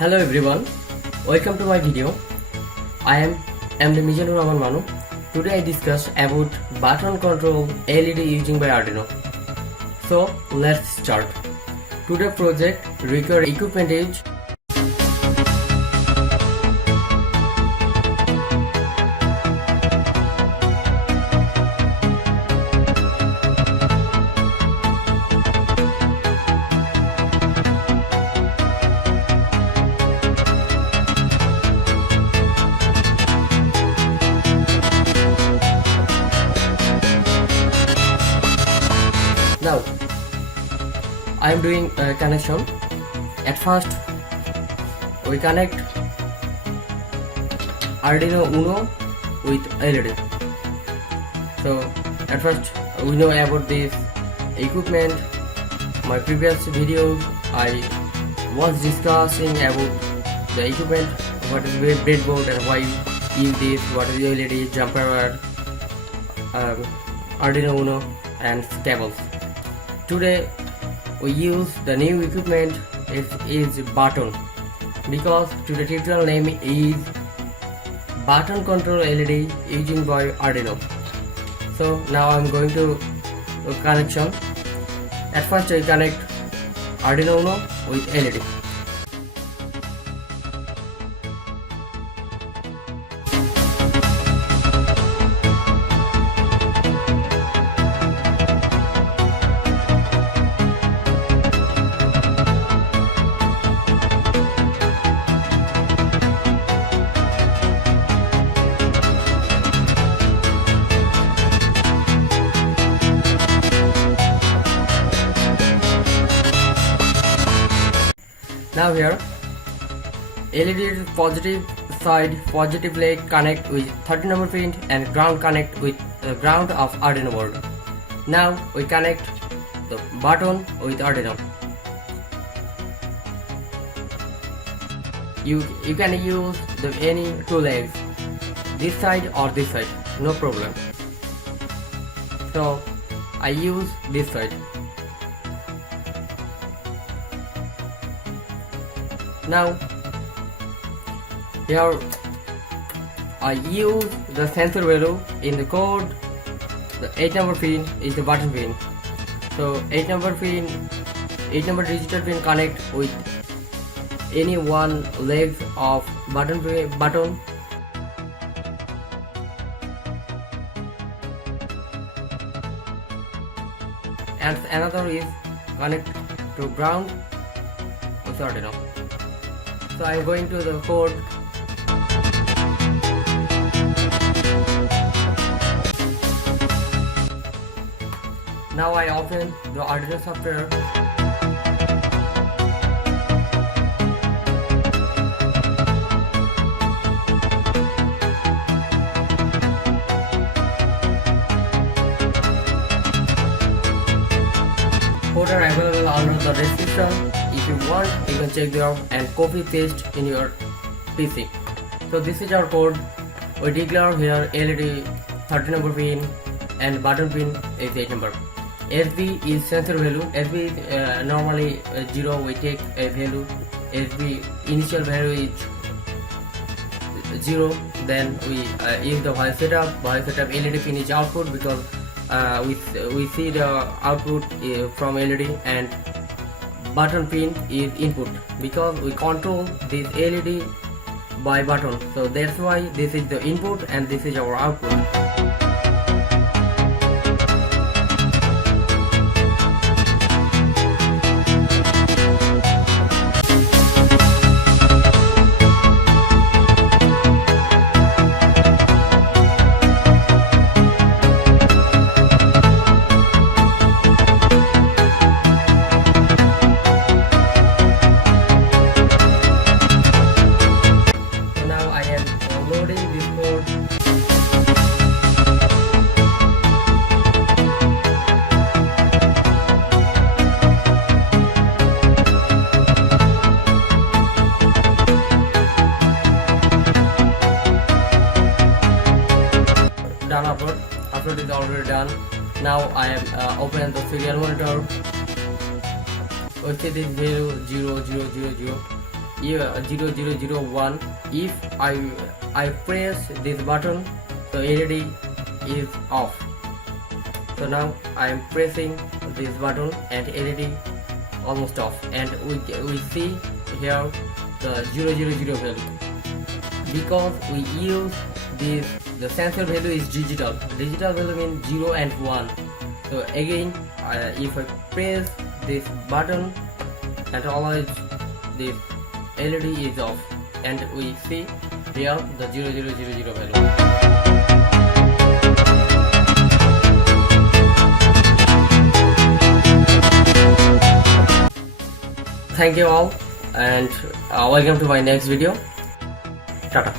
Hello everyone, welcome to my video. I am the Mijanu Raman Manu. Today I discuss about button control LED using by Arduino. So let's start. Today project require equipment is now I am doing a connection. At first we connect Arduino Uno with LED. So at first we know about this equipment. My previous videos I was discussing about the equipment, what is the breadboard and why use this, what is the LED, jumper wire, Arduino Uno and cables. Today we use the new equipment. It is button, because today tutorial name is button control LED using by Arduino. So now I'm going to connection. At first I connect Arduino Uno with LED. Now here LED positive side positively connect with 30 number pin and ground connect with the ground of Arduino board. Now we connect the button with Arduino. You can use any two legs, this side or this side, no problem. So I use this side. Now here I use the sensor value in the code. The 8 number pin is the button pin. So 8 number digital pin connect with any one leg of button, and another is connect to ground of Arduino. So I am going to the code. Now I open the Arduino software. Code are available under the description. If you want, you can check there and copy paste in your PC. So this is our code. We declare here LED 30 number pin and button pin is 8 number. SB is sensor value. SB is normally 0. We take a value. SB initial value is 0. Then we use the while setup. While setup LED pin is output, because we see the output from LED, and button pin is input, because we control this LED by button. So that's why this is the input and this is our output. Upload is already done. Now I am open the serial monitor. We see this value 0, 0, 0, 0. 0001. If I press this button, so LED is off. So now I am pressing this button and LED almost off, and we see here the 000 value, because we use this. The sensor value is digital value means 0 and 1. So again, if I press this button and always this LED is off, and we see here the 0000 value. Thank you all, and welcome to my next video. Tata.